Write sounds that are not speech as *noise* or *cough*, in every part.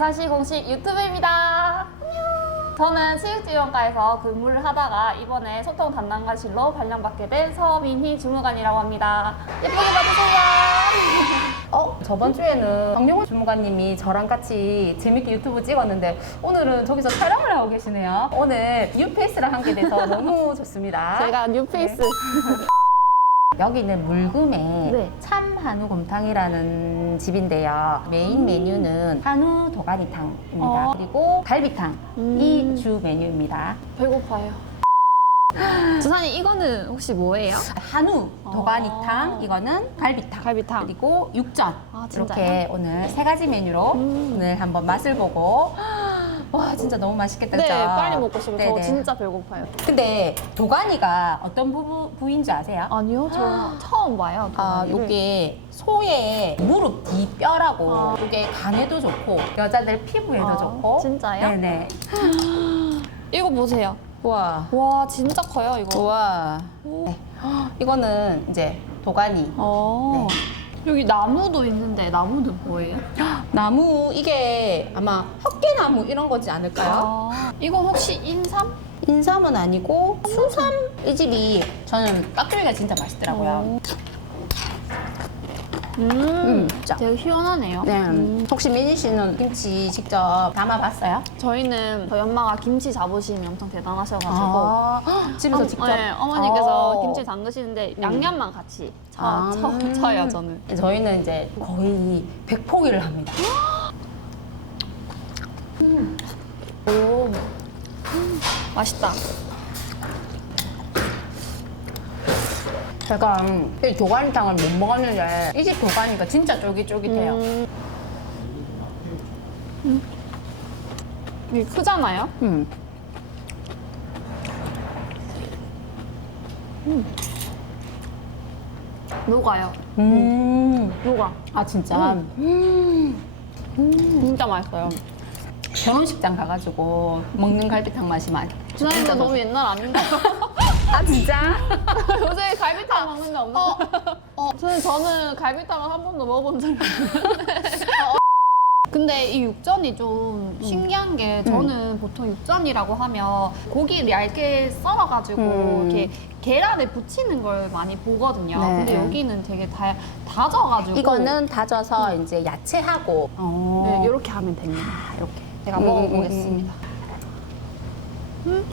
강시 공식 유튜브입니다. 안녕. 저는 체육지원과에서 근무를 하다가 이번에 소통 담당관실로 발령받게 된 서민희 주무관이라고 합니다. 예쁘게 봐주세요. *laughs* 어? 저번 주에는 박용훈 주무관님이 저랑 같이 재밌게 유튜브 찍었는데 오늘은 저기서 촬영을 하고 계시네요. 오늘 뉴페이스랑 함께 돼서 *laughs* 너무 좋습니다. 제가 뉴페이스. 네. *laughs* 여기 있는 물금에 네. 참 한우 곰탕이라는 집인데요. 메인 음. 메뉴는 한우 도가니탕입니다. 어. 그리고 갈비탕이 음. 주 메뉴입니다. 배고파요. 조사이 *laughs* 이거는 혹시 뭐예요? 한우 어. 도가니탕 이거는 갈비탕, 갈비탕. 그리고 육전 아, 진짜요? 이렇게 오늘 네. 세 가지 메뉴로 음. 오늘 한번 맛을 보고 와 오. 진짜 너무 맛있겠다 네 저. 빨리 먹고 싶어요 네네. 저 진짜 배고파요 근데 도가니가 어떤 부부, 부인지 아세요? 아니요 저 아. 처음 봐요 도가니. 아 이게 응. 소의 무릎 뒷뼈라고 아. 이게 간에도 좋고 여자들 피부에도 아. 좋고 진짜요? 네네 *laughs* 이거 보세요 우와 와 진짜 커요 이거 우와 오. 네. 허, 이거는 이제 도가니 오. 아. 네. 여기 나무도 있는데 나무는 뭐예요? *laughs* 나무 이게 아마 헛개나무 이런 거지 않을까요? 아 이거 혹시 인삼? 인삼은 아니고 수삼 이 집이 저는 깍두기가 진짜 맛있더라고요. 어 음, 진짜. 되게 시원하네요. 네. 음. 혹시 미니 씨는 김치 직접 담아봤어요? 저희는 저희 엄마가 김치 잡으심 엄청 대단하셔가 아 집에서 어, 직접. 네, 어머니께서 아 김치 담그시는데 양념만 같이 차, 아~ 쳐요 음 저는. 저희는 이제 거의 백포기를 합니다. 음. *laughs* 오, *laughs* 맛있다. 제가 이 도가니탕을 못 먹었는데 이집 도가니까 진짜 쫄깃쫄깃해요 음. 음. 이 크잖아요? 음. 음. 녹요 음. 음. 녹아 아, 진짜? 음. 음. 음. 진짜 맛있어요 결혼식장 가가지고 먹는 갈비탕 맛이 많이 음. 진짜, 진짜 너무 옛날 아닌가? *laughs* 아 진짜? 요새 *laughs* 갈비탕 아, 먹는 게 어, 거 없나? 어, 저는 저는 갈비탕한 번도 먹어본 적 없는데. *laughs* 어? 근데 이 육전이 좀 음. 신기한 게 저는 음. 보통 육전이라고 하면 고기를 얇게 썰어가지고 음. 이렇게 계란에 부치는 걸 많이 보거든요. 네. 근데 여기는 되게 다, 다져가지고 이거는 다져서 음. 이제 야채하고 음. 네, 이렇게 하면 됩니다. 하, 이렇게 제가 음, 먹어보겠습니다. 음?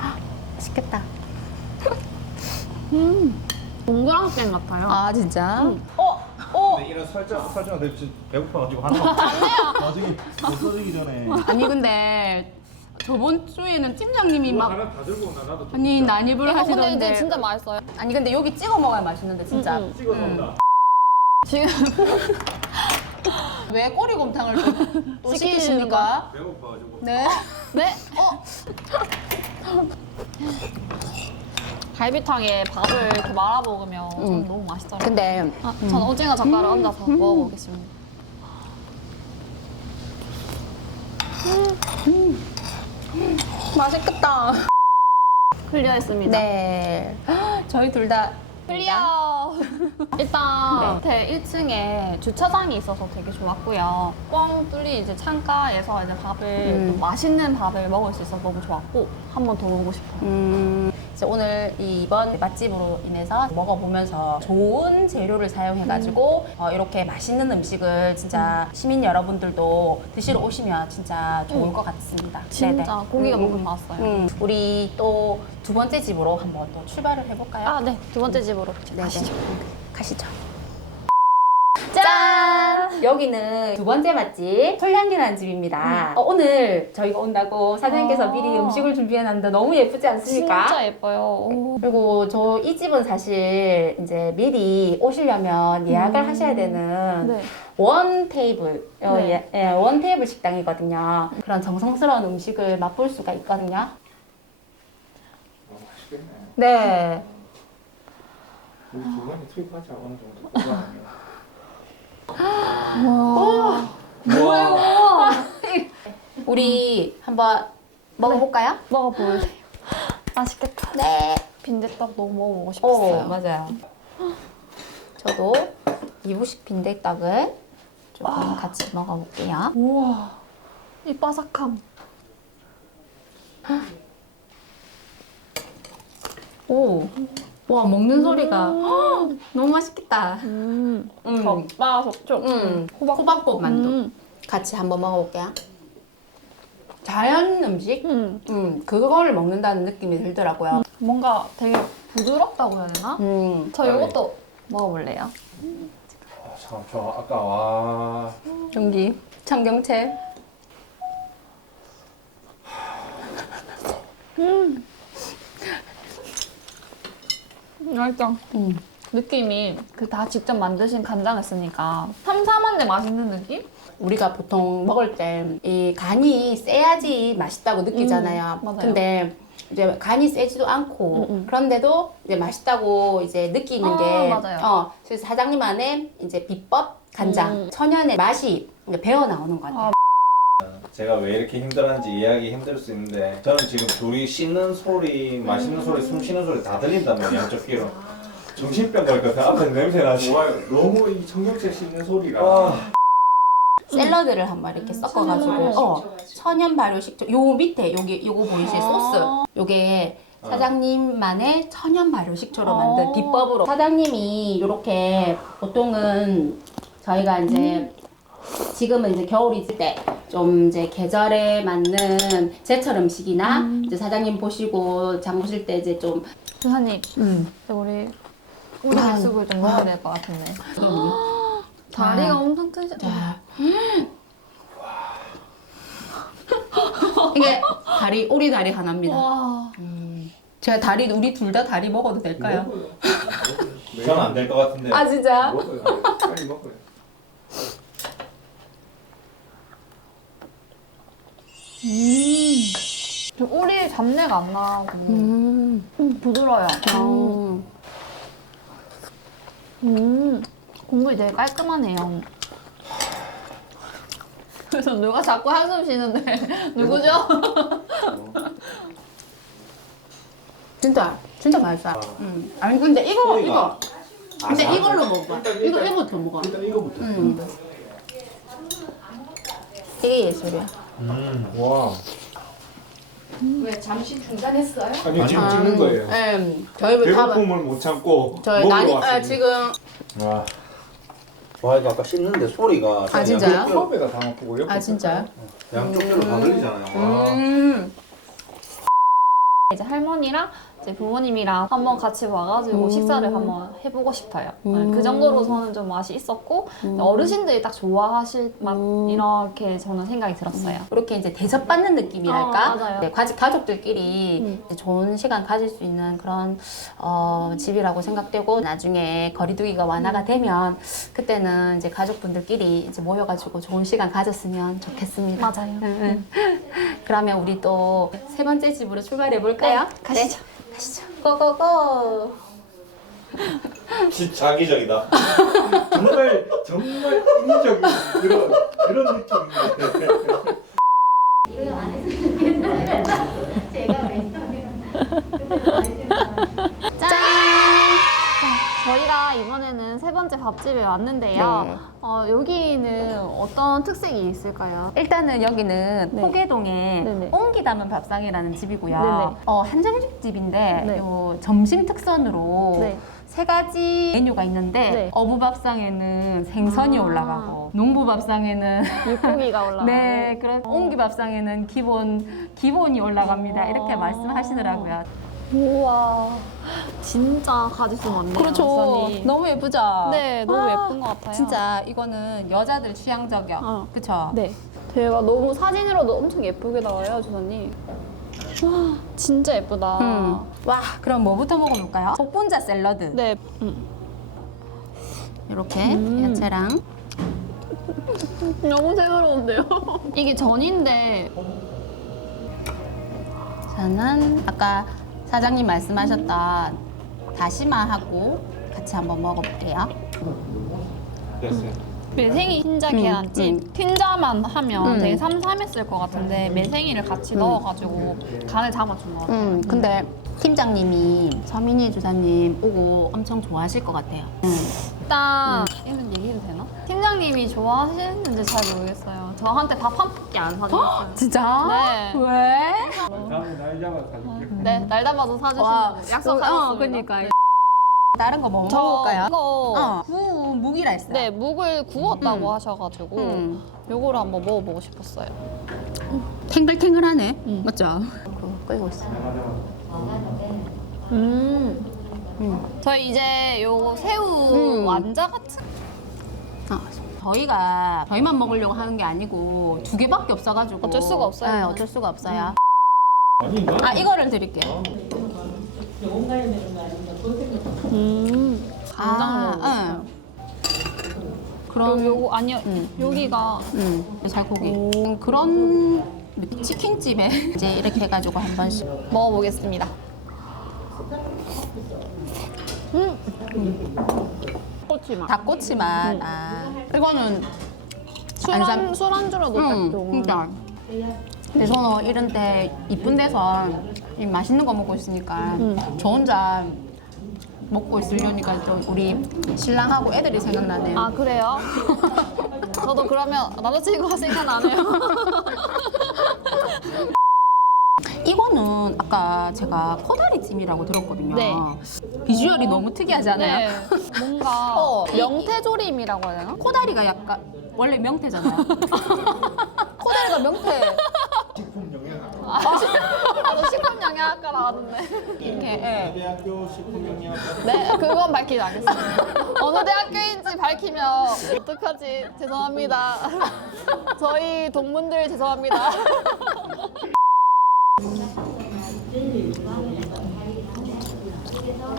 아, 맛있겠다. 음. 동그랑땡 같아요. 아, 진짜? 음. 어? 이런 설정, 설정, 배고파가지고 하나 먹었요 나중에 없지기 전에. 아니, 근데. 저번 주에는 팀장님이 막 하나 나니 난입을 하시 근데 이제 진짜 맛있어요 아니 근데 여기 찍어 먹어야 맛있는데 진짜 음. 음. 찍어 먹는다 지금 *laughs* 왜 꼬리곰탕을 뭐 시키십니까? 배고파가지고 네? 아! 네? 어! *laughs* 갈비탕에 밥을 이렇게 말아 먹으면 음. 저 너무 맛있어요 근데 아, 전오징어 젓가락 음. 얹어서 음. 음. 먹어보겠습니다. 음. 음. 음. 맛있겠다. 클리어했습니다. 네. 저희 둘 다 클리어. 일단. *laughs* 일단 밑 네. 1층에 주차장이 있어서 되게 좋았고요. 뻥 뚫린 이제 창가에서 이제 밥을 음. 맛있는 밥을 먹을 수 있어서 너무 좋았고 한번 더 오고 싶어요. 음. *laughs* 오늘 이 이번 맛집으로 인해서 먹어보면서 좋은 재료를 사용해가지고 음. 어, 이렇게 맛있는 음식을 진짜 음. 시민 여러분들도 드시러 오시면 진짜 음. 좋을 것 같습니다. 진짜 네네. 고기가 음. 너무 맛있어요. 음. 우리 또 두 번째 집으로 한번 또 출발을 해볼까요? 아, 네. 두 번째 집으로 가시죠. 음. 아, 네. 네네. *laughs* 가시죠. 짠! 여기는 두 번째 맛집, 솔량기란 집입니다. 음. 어, 오늘 저희가 온다고 사장님께서 미리 음식을 준비해 놨는데 너무 예쁘지 않습니까? 진짜 예뻐요. 오. 그리고 저 이 집은 사실 이제 미리 오시려면 예약을 음. 하셔야 되는 네. 원 테이블, 네. 예, 예, 원 테이블 식당이거든요. 그런 정성스러운 음식을 맛볼 수가 있거든요. 네. 우리 중야 우리 한번 먹어볼까요? 네. 먹어보세요. *laughs* 맛있겠다. 네. 빈대떡 너 먹어보고 싶어요 맞아요. *laughs* 저도 이부식 빈대떡을 조금 와. 같이 먹어볼게요. 우와. 이 바삭함. *laughs* 오. 와 먹는 음 소리가 너무 맛있겠다. 음. 음. 바 속촉. 음. 호박. 호박꽃 만두. 음. 같이 한번 먹어볼게요. 자연 음식. 음. 음. 그거를 먹는다는 느낌이 들더라고요. 음. 뭔가 되게 부드럽다고 해야 되나? 음. 저 아유. 이것도 먹어볼래요. 음. 아, 참, 저 아까 와. 종기 청경채. 음. 음. *laughs* 맛있 음. 느낌이 그 다 직접 만드신 간장을 으니까 삼삼한데 맛있는 느낌? 우리가 보통 먹을 때 이 간이 세야지 맛있다고 느끼잖아요. 음, 맞데 이제 간이 세지도 않고 음, 음. 그런데도 이제 맛있다고 이제 느끼는 어, 게 맞아요. 어, 그래서 사장님 안에 이제 비법 간장 음. 천연의 맛이 배어 나오는 거 같아요. 아, 제가 왜 이렇게 힘들었는지 이해하기 힘들 수 있는데 저는 지금 둘이 씻는 소리, 맛있는 소리, 숨 쉬는 소리 다 들린다면 양쪽 귀로 정신병 걸것 아앞 냄새 나지 너무 이 청격제 씻는 소리가 아. 샐러드를 한번 이렇게 섞어가지고 어, 천연 발효식초 요 밑에 요게 요거 보이시 소스 요게 사장님만의 천연 발효식초로 만든 비법으로 사장님이 요렇게 보통은 저희가 이제 지금은 이제 겨울이 있을 때좀 이제 계절에 맞는 제철 음식이나 음. 이제 사장님 보시고 잠보실때 이제 좀 수사님 음. 우리 우리 가수분 아, 아. 좀 해야 될 것 같은데 아, 다리가 엄청 음. 크죠 음. 음. *laughs* 이게 다리 오리 다리 하나입니다. 음. 제가 다리 우리 둘 다 다리 먹어도 될까요? 저는 *laughs* 안될 것 같은데. 아 진짜? *laughs* 음. 오리 잡내가 안 나고. 음. 음, 부드러워요. 음. 음. 음. 국물 되게 깔끔하네요. 그래서 누가 자꾸 한숨 쉬는데. *laughs* 누구죠? <이거. 웃음> 진짜, 진짜 맛있어요. 음. 아니, 근데 이거, 이거. 근데 이걸로 먹어 이거, 이거부터 먹어. 음. 되게 예술이야. 음. 와. 왜 잠시 중단했어요? 아니 지 아, 네, 배고픔을 못 참고 저희 먹으 난이... 아, 지금. 와. 와 이거 아까 씻는데 소리가 아 진짜요? 코앞에가 양쪽, 다아프고아진짜 양쪽으로 음. 다잖아요 음. 이제 할머니랑 부모님이랑 음. 한번 같이 와가지고 식사를 음. 한번 해보고 싶어요. 음. 그 정도로 저는 좀 맛이 있었고 음. 어르신들이 딱 좋아하실 음. 맛 이렇게 저는 생각이 들었어요. 음. 그렇게 이제 대접받는 느낌이랄까? 어, 맞아 네, 가족들끼리 음. 좋은 시간 가질 수 있는 그런 어, 집이라고 생각되고 나중에 거리두기가 완화가 되면 음. 그때는 이제 가족분들끼리 이제 모여가지고 좋은 시간 가졌으면 좋겠습니다. 맞아요. 음. *laughs* 그러면 우리 또 세 번째 집으로 출발해 볼까요? 네. 가시죠. 네. 가시죠. 고고고. 진자기적이다 *laughs* 정말 정말 인위적인 그런 그런 느낌인데. 이거 안 했으면 좋겠는데 제가 멘토면 짠. 저희가 이번에는 세 번째 밥집에 왔는데요. 네. 어, 여기는 네. 어떤 특색이 있을까요? 일단은 여기는 포계동에 네. 옹기 네. 네. 담은 밥상이라는 집이고요. 네. 어, 한정식 집인데 네. 점심 특선으로 네. 세 가지 메뉴가 있는데 네. 어부밥상에는 생선이 아. 올라가고 농부밥상에는 육고기가 올라가고 *laughs* 네 그런 옹기밥상에는 어. 기본 기본이 올라갑니다. 이렇게 아. 말씀하시더라고요. 우와 진짜 가지수 많네 그렇죠. 주선이. 너무 예쁘죠. 네, 너무 아, 예쁜 것 같아요. 진짜 이거는 여자들 취향적이야. 아, 그렇 네. 제가 너무 사진으로도 엄청 예쁘게 나와요, 주선님. 와, 진짜 예쁘다. 음. 와, 그럼 뭐부터 먹어볼까요? 독분자 샐러드. 네. 음. 이렇게 야채랑. 음. *laughs* 너무 새로운데요? <세월한데요? 웃음> 이게 전인데. 저는 아까 사장님 말씀하셨다 음. 다시마하고 같이 한번 먹어볼게요. 음. 음. 매생이 흰자 계란찜 흰자만 하면 음. 삼삼했을 것 같은데 음. 매생이를 같이 음. 넣어가지고 간을 잡아준 것 같아요. 음. 음. 근데 팀장님이 서민희 주사님 오고 엄청 좋아하실 것 같아요. 일단 이건 얘기도 되나? 팀장님이 좋아하시는지 잘 모르겠어요. 저한테 밥한 끼도 안 사줬어요. 진짜? 네. 왜? 다날 네, 잡아서 사줄게. 네, 날잡주 약속하셨습니다. 어, 그니까 네. 다른 거뭐 먹어볼까요? 이거 어. 묵이라 했어요. 네, 묵을 구웠다고 음. 하셔가지고 음. 요거를 한번 먹어보고 싶었어요. 탱글탱글하네, 음. 맞죠? 끓이고 있어. 음. 음. 저희 이제 요 새우 음. 완자 같은. 아, 저희가 저희만 먹으려고 하는 게 아니고 두 개밖에 없어가지고 어쩔 수가 없어요. 네, 어쩔 수가 없어요. 음. 아 이거를 드릴게요. 음. 아, 아 응. 그럼 요 아니요. 음. 응. 여기가 음. 응. 잘고기 그런 치킨집에 *laughs* 이제 이렇게 해가지고 한 번씩 먹어보겠습니다. 음. 꼬 음. 꼬치맛. 닭꼬치맛, 네. 아. 이거는 술안 삼... 술안주로도 딱좋 음, 근데 저는 이런 때 이쁜 데선 맛있는 거 먹고 있으니까 음. 저 혼자 먹고 있으려니까 좀 우리 신랑하고 애들이 생각나네요. 아 그래요? *laughs* 저도 그러면 남자친구가 생각나네요. *laughs* 이거는 아까 제가 코다리찜이라고 들었거든요. 네. 비주얼이 어, 너무 특이하잖아요 네. 뭔가 *laughs* 어, 명태조림이라고 하요 코다리가 약간 원래 명태잖아요. *laughs* 아까 나왔는데. 이렇게. 네. 네, 그건 밝히지 않겠습니다. 어느 대학교인지 밝히면 어떡하지? 죄송합니다. 저희 동문들 죄송합니다.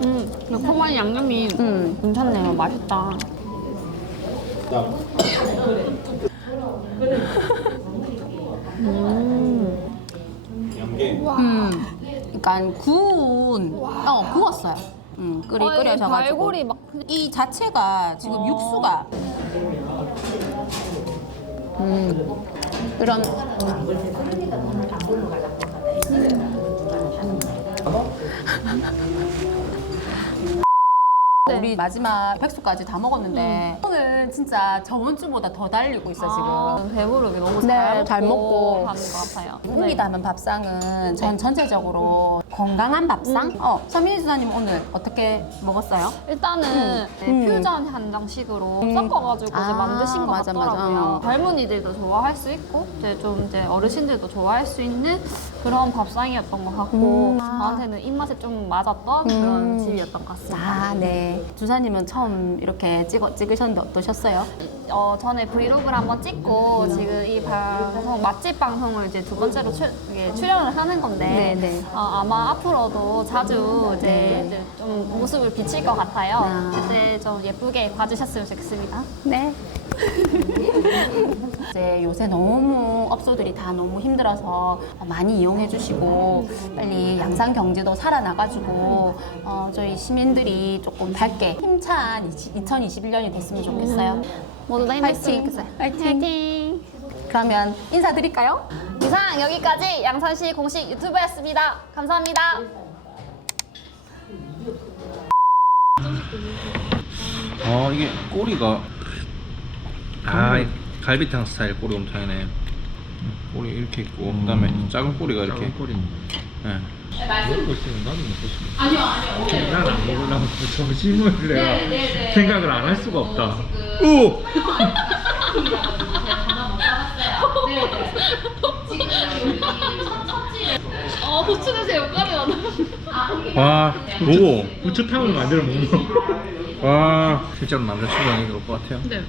음, 이포 양념이 음, 괜찮네요. 맛있다. 음. 양계. 약간 구운 와. 어 구웠어요. 끓이 응. 아, 끓여져가지고 막... 이 자체가 지금 어. 육수가 음 이런 음. 음. 어? *laughs* 네. 우리 마지막 백수까지 다 먹었는데 음. 오늘 진짜 저번 주보다 더 달리고 있어 아 지금 배부르게 너무 잘, 네, 잘 먹고 하는 것 같아요 꿈이 네. 담은 밥상은 전 네. 전체적으로 음. 건강한 밥상? 음. 어서민 주사님 오늘 네. 어떻게 먹었어요? 일단은 음. 네, 음. 퓨전 한장식으로 음. 섞어가지고 아, 음. 이제 만드신 것아 맞아, 같더라고요 맞아, 맞아. 젊은이들도 좋아할 수 있고 이제 좀 이제 어르신들도 좋아할 수 있는 그런 밥상이었던 것 같고 음. 저한테는 입맛에 좀 맞았던 음. 그런 집이었던 것 같습니다. 아, 네. 주사님은 처음 이렇게 찍어, 찍으셨는데 어떠셨어요? 어, 전에 브이로그를 한번 찍고 음. 지금 이 방송, 맛집 방송을 이제 두 번째로 음. 출, 예, 출연을 하는 건데 네, 어, 아마 앞으로도 자주 음. 이제, 네. 이제 좀 모습을 비칠 것 같아요. 아. 그때 좀 예쁘게 봐주셨으면 좋겠습니다. 아? 네. *laughs* 네, 요새 너무 업소들이 다 너무 힘들어서 많이 이용해 주시고 빨리 양산 경제도 살아나가지고 어, 저희 시민들이 조금 밝게 힘찬 2021년이 됐으면 좋겠어요. 응. 파이팅. 파이팅. 파이팅. 그러면 인사드릴까요? 이상 여기까지 양산시 공식 유튜브였습니다. 감사합니다. 어 아, 이게 꼬리가 아, 아... 갈비탕 스타일 꼬리 엄청 네 음, 꼬리 이렇게 있고 음, 그다음에 음, 작은 꼬리가 작은 이렇게 꼬리. 네. 네 말씀... 어, 아니요 아니요 난안 먹으려고 점심을 그래 생각을 안 할 수가 없다 오! 지금... 오! *laughs* *laughs* *laughs* *laughs* 어 후추냄새 역할이 많아 와 보고 후추탕을 만들어 먹는 거와 실제로 남자친구 아닐 것 같아요 네.